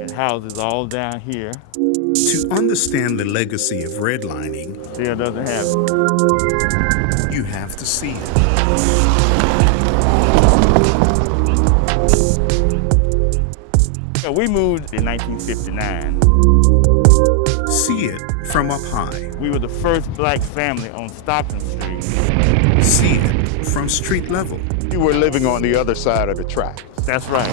And houses all down here. To understand the legacy of redlining, Still doesn't have it. you have to see it. We moved in 1959. See it from up high. We were the first black family on Stockton Street. See it from street level. You were living on the other side of the track. That's right.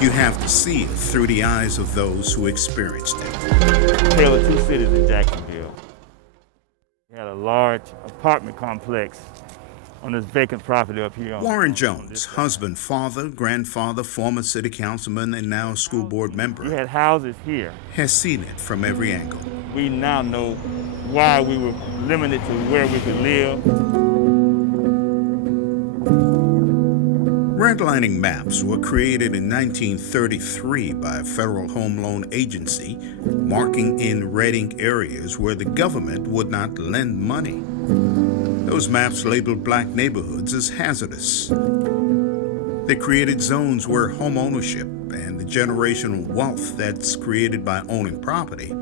You have to see it through the eyes of those who experienced it. Tale of two cities in Jacksonville. We had a large apartment complex on this vacant property up here. Warren Jones, husband, father, grandfather, former city councilman, and now school board member, You had houses here. has seen it from every angle. We now know why we were limited to where we could live. Redlining maps were created in 1933 by a federal home loan agency, marking in red ink areas where the government would not lend money. Those maps labeled black neighborhoods as hazardous. They created zones where home ownership and the generational wealth that's created by owning property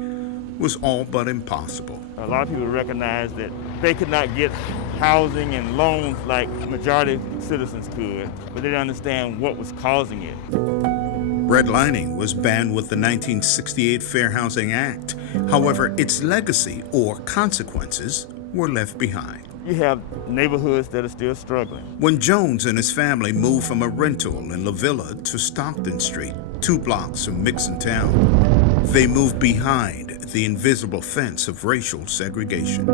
was all but impossible. A lot of people recognize that they could not get housing and loans like majority citizens could, but they didn't understand what was causing it. Redlining was banned with the 1968 Fair Housing Act. However, its legacy or consequences were left behind. You have neighborhoods that are still struggling. When Jones and his family moved from a rental in La Villa to Stockton Street, 2 blocks from Mixon Town, they moved behind the invisible fence of racial segregation.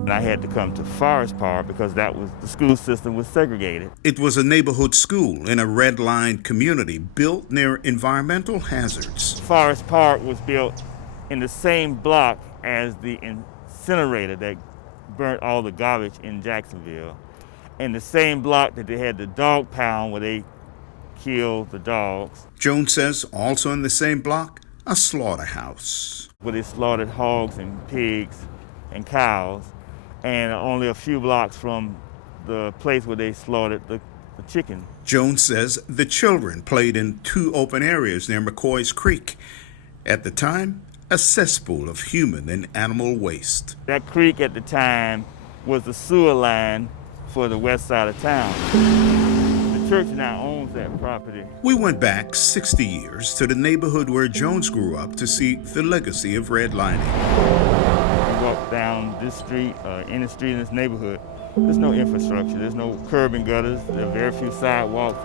And I had to come to Forest Park because the school system was segregated. It was a neighborhood school in a red-lined community built near environmental hazards. Forest Park was built in the same block as the incinerator that burnt all the garbage in Jacksonville, and the same block that they had the dog pound where they killed the dogs. Jones says also in the same block, a slaughterhouse. Where they slaughtered hogs and pigs and cows, and only a few blocks from the place where they slaughtered the chicken. Jones says the children played in 2 open areas near McCoy's Creek. At the time, a cesspool of human and animal waste. That creek at the time was the sewer line for the west side of town. The church now owns that property. We went back 60 years to the neighborhood where Jones grew up to see the legacy of redlining. You walk down this street, any street in this neighborhood, there's no infrastructure, there's no curb and gutters, there are very few sidewalks.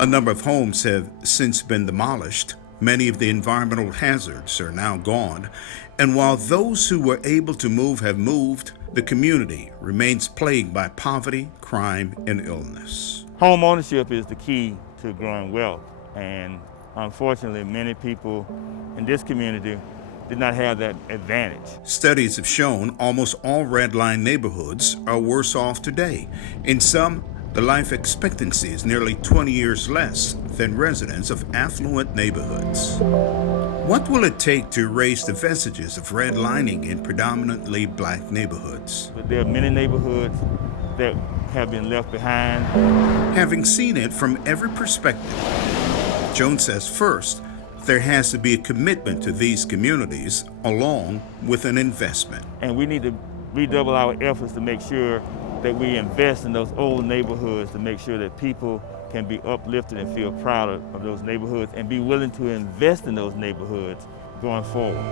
A number of homes have since been demolished. Many of the environmental hazards are now gone, and while those who were able to move have moved, the community remains plagued by poverty, crime, and illness. Home ownership is the key to growing wealth, and unfortunately, many people in this community did not have that advantage. Studies have shown almost all redline neighborhoods are worse off today. In some, the life expectancy is nearly 20 years less than residents of affluent neighborhoods. What will it take to erase the vestiges of redlining in predominantly black neighborhoods? But there are many neighborhoods that have been left behind. Having seen it from every perspective, Jones says first, there has to be a commitment to these communities along with an investment. And we need to redouble our efforts to make sure that we invest in those old neighborhoods to make sure that people can be uplifted and feel proud of those neighborhoods and be willing to invest in those neighborhoods going forward.